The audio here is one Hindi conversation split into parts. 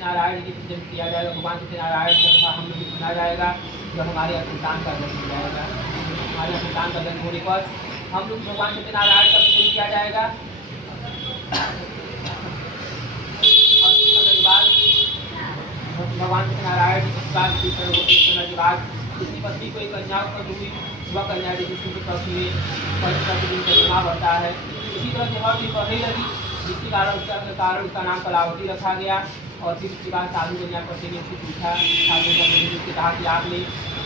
सत्यनारायण जी की पूजन किया जाएगा, भगवान सत्यनारायण का कथा हम लोग सुना जाएगा। जब हमारे संतान का जन्म हो जाएगा, हमारे संतान का जन्म होने पर हम लोग भगवान सत्यनारायण का पूजन किया जाएगा। और कुछ समय के बाद भगवान सत्यनारायण जी समय के बाद उसकी पत्नी को एक कन्या उत्पन्न हुई। वह कन्या जैसे शुक्ल पक्ष में प्रतिदिन चंद्रमा बढ़ता है, इसी तरह से हर दिन बढ़ने लगी, जिसके कारण उसका नाम कलावती रखा गया। और फिर उसके बाद साधु कन्या पति ने उससे पूछा, साधु कन्या ने उससे कहा कि आपने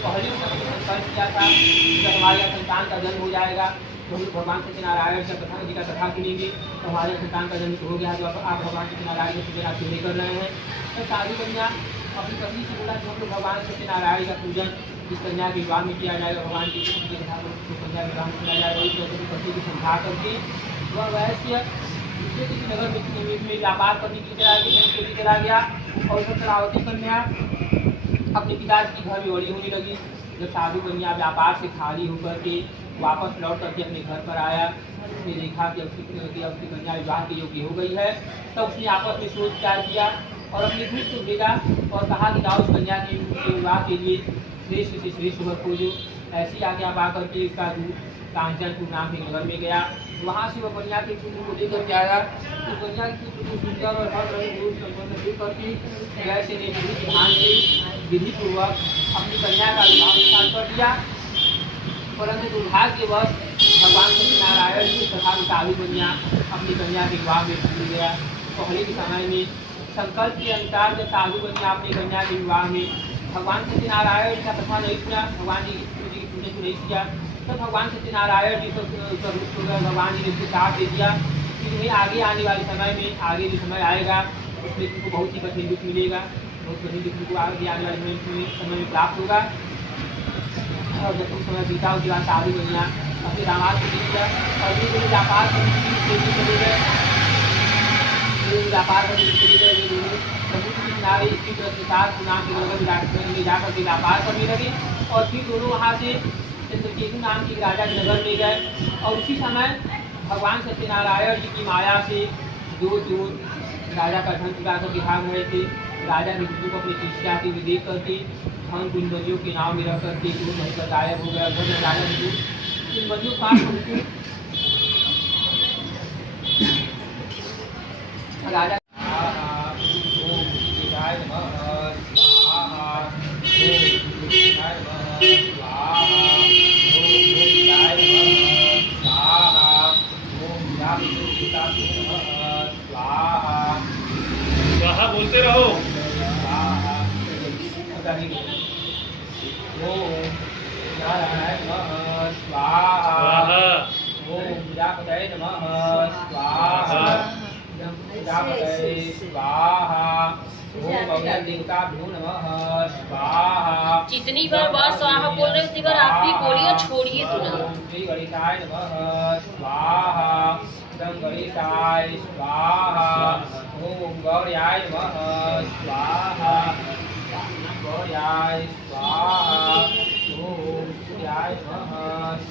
पहले संकल्प किया था जब हमारे यहाँ संतान का जन्म हो जाएगा तो हम भगवान सत्यनारायण का कथा जी का कथा सुनेंगे, तो हमारे संतान का जन्म हो गया, जो आप भगवान सत्यनारायण की पूजन आप क्यों नहीं कर रहे हैं। तो साधु कन्या अपनी पत्नी से बोला कि हम लोग भगवान सत्यनारायण का पूजन जिस कन्या के विवाह में किया जाएगा, भगवान की कथा को कन्या के विवाह में किया जाएगा, इस तरह पत्नी को समझा करके वह वैश्य दूसरे किसी नगर में व्यापार करने के लिए चला गया। और उधर कलावती कन्या अपने पिताजी के घर में बड़ी होने लगी। जब साधु कन्या व्यापार से खाली होकर के वापस लौट करके अपने घर पर आया, उसने देखा कि उसकी कन्या विवाह के योग्य हो गई है। तब उसने आपस में सोच विचार किया और अपने दूत को भेजा और कहा कि जाओ उस कन्या के विवाह के लिए श्रेष्ठ से श्रेष्ठ वर खोजो। ऐसी आज्ञा पा करके इसका दूत कांचनपुर नाम के नगर में गया। वहाँ से वह कन्या के पुत्र को लेकर के आया। तो कन्या के पुत्र को सुंदर और हर रूप संपन्न लेकर के वैसे ने ध्यान से विधिपूर्वक अपनी कन्या का विवाह विस्तार कर दिया। परंतु दुर्भाग्यवश भगवान सत्यनारायण जी तथा साधु कन्या अपनी कन्या के विवाह में भूल गया। पहले के समय में संकल्प के अनुसार जब साधु कन्या अपनी कन्या के विवाह में भगवान सत्यनारायण का कथा नहीं सुना, भगवान जी की पूजन को नहीं किया, तब भगवान सत्यनारायण जी को भगवान जी ने उसको साथ दे दिया कि तुम्हें आगे आने वाले समय में आगे जो समय आएगा उसमें तुमको बहुत ही कठिन दुख मिलेगा, बहुत कठिन दुख तुमको आगे आने वाले समय में प्राप्त होगा। और जब तुम समय बीता उसके बाद साधु कन्या अपने दामाद को दे दिया और ये व्यापार करने चले गए, व्यापार करने चले गए, समुद्र के किनारे इसी तरह के साथ नाम के नगर में जाकर के व्यापार करने लगे। और फिर दोनों वहाँ से चंद्रकेतु नाम के राजा के नगर में गए। और उसी समय भगवान सत्यनारायण जी की माया से दूर दूर राजा का धन चुरा करके भाग रहे थे। राजा ने विष्णु को अपनी शिष्या की देख करके धन कुंडलियों के नाव में रख करके दूर वहीं पर गायब हो गया। राजा ने कुंडलियों पास राजा स्वाहा बोलते रहो। ओम नारायण नमः स्वाहा, ओम प्रजापतये नमः स्वाहा, प्रजापतये स्वाहा, ओम अग्नि देवताभ्यो नमः स्वाहा। जितनी बार बात स्वाहा बोल रहे उतनी बार आप भी बोलिए, छोड़िए तुरंत। श्री गणेशाय नमः स्वाहा, ओम गणेशाय स्वाहा, ओम गौर्याय नमः स्वाहा, गौर्याय स्वाहा, ओम सूर्याय नमः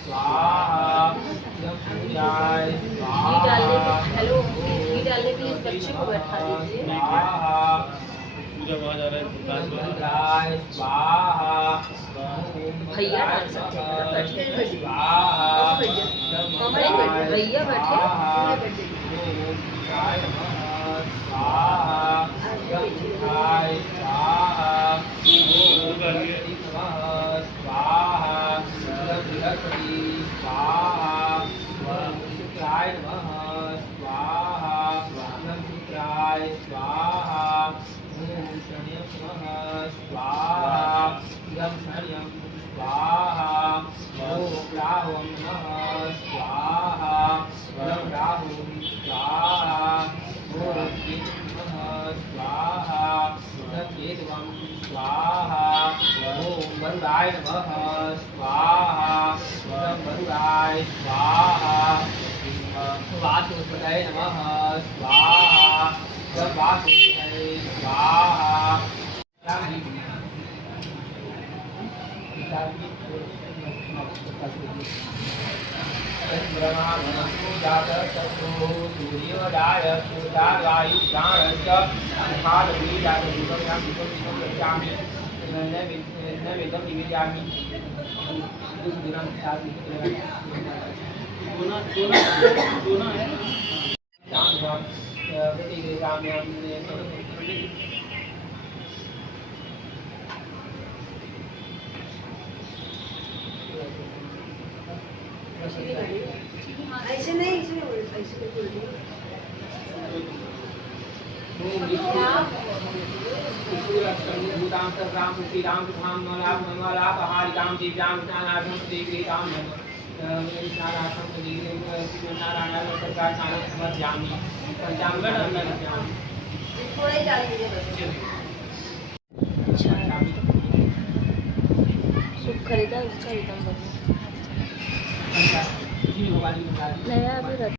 स्वाहा, ओम सूर्याय स्वाहा। हेलो, घी डालने के लिए इस बच्चे को बैठा दीजिए। पूजा वहाँ जा रहा है भद्राय स्वाहा, भैया डाल सकते हैं, बैठे हैं स्वाहा, भैया बैठे वरुणाय नमः स्वाहा, वरुणाय स्वाहा, वासुदेवाय नमः स्वाहा, वासुदेवाय स्वाहा। ब्रह्मा देवदाय सुदागायु प्राणश्च भागवीरागविकं गच्छामि नैवेद्यं निवेदयामि दिनं दोना है ऐसे नहीं ऐसे बोल भूतां राम श्री राम धाम नलाप नलाप हारि राम जी राम नारायण देवी राम नारायण देवी नारायण सरकार सारा समझ जामी पंचांगण अंदर जामी थोड़ा ही डाल दीजिए सूप खरीदा उसका रिटर्न करना जी होगा जी नया अभी